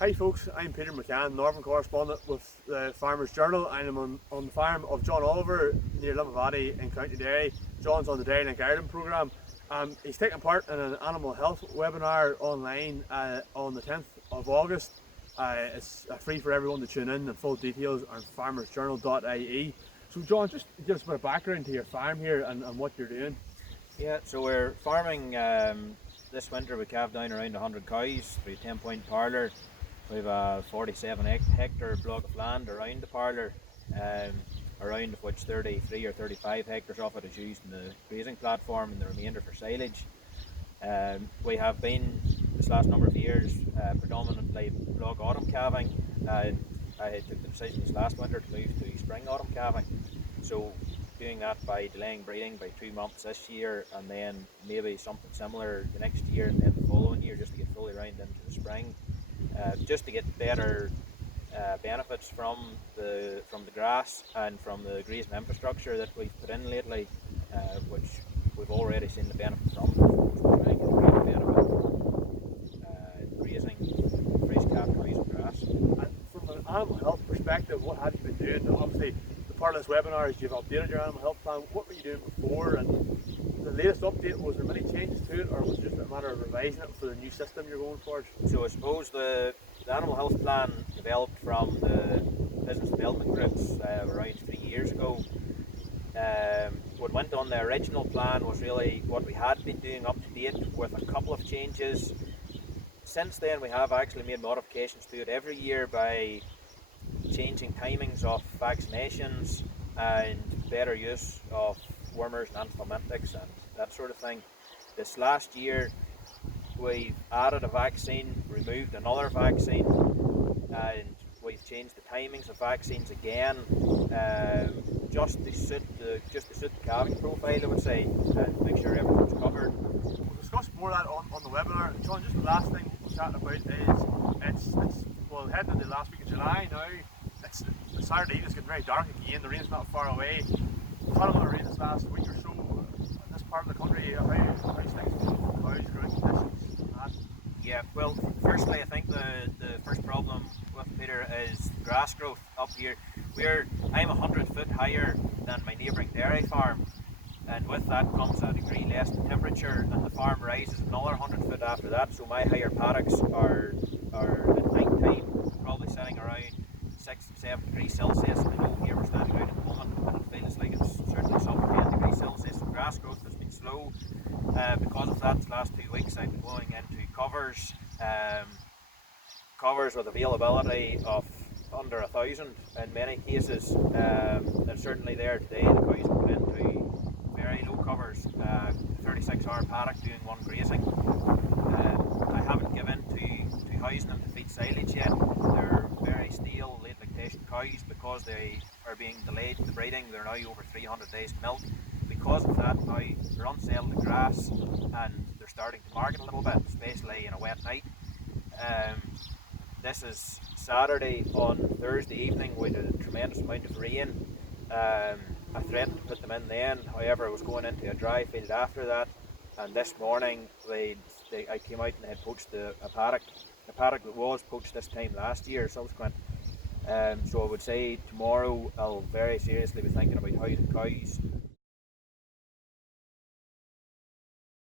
Hi folks, I'm Peter McCann, Northern correspondent with the Farmers Journal. I'm on the farm of John Oliver near Limavady in County Derry. John's on the Dairylink Ireland programme. He's taking part in an animal health webinar online on the 10th of August. It's free for everyone to tune in, and full details are on farmersjournal.ie. So John, just give us a bit of background to your farm here and what you're doing. Yeah, so we're farming this winter. We calved down around 100 cows through 10-point parlour. We have a 47 hectare block of land around the parlour, around of which 33 or 35 hectares of it is used in the grazing platform and the remainder for silage. We have been, this last number of years, predominantly block autumn calving. I took the decision this last winter to move to spring autumn calving. So doing that by delaying breeding by 2 months this year, and then maybe something similar the next year, and then the following year, just to get fully round into the spring. Just to get better benefits from the grass and from the grazing infrastructure that we've put in lately, which we've already seen the benefit from. We're trying to get great benefit grazing fresh calf cows and grass. And from an animal health perspective, what have you been doing? Obviously, the part of this webinar is you've updated your animal health plan. What were you doing before? And the latest update, was there many changes to it, or was it just a matter of revising it for the new system you're going towards? So I suppose the animal health plan developed from the business development groups around 3 years ago. What went on the original plan was really what we had been doing up to date, with a couple of changes. Since then we have actually made modifications to it every year by changing timings of vaccinations and better use of wormers and anthelmintics and that sort of thing. This last year we've added a vaccine, removed another vaccine, and we've changed the timings of vaccines again, just to suit the calving profile, I would say, and make sure everyone's covered. We'll discuss more of that on the webinar. John, just the last thing we'll chat about is well, heading into the last week of July now. It's Saturday evening, it's getting very dark again. The rain's not far away. We've had a lot of rain this last week or so in this part of the country. How's things going? How's growing conditions? Yeah, well, firstly, I think the first problem with Peter is grass growth up here. I'm 100 foot higher than my neighbouring dairy farm, and with that comes a degree less temperature, and the farm rises another 100 foot after that. So my higher paddocks are at night time probably sitting around 6 to 7 degrees Celsius. I know here we're standing out at the moment and it feels like it's certainly some 10 degrees Celsius. The grass growth has been slow. Because of that, the last 2 weeks I've been going into covers with availability of under 1,000 in many cases. They're certainly there today. The cows are put into very low covers, 36-hour paddock doing one grazing. I haven't given to housing them to feed silage yet. They're very stale late lactation cows because they are being delayed in the breeding. They're now over 300 days to milk. Because of that, now they're on sale to grass, and they're starting to market a little bit, especially in a wet night. This is Saturday. On Thursday evening we had a tremendous amount of rain. I threatened to put them in then, however I was going into a dry field after that, and this morning I came out and they had poached a paddock that was poached this time last year subsequent. So I would say tomorrow I'll very seriously be thinking about housing cows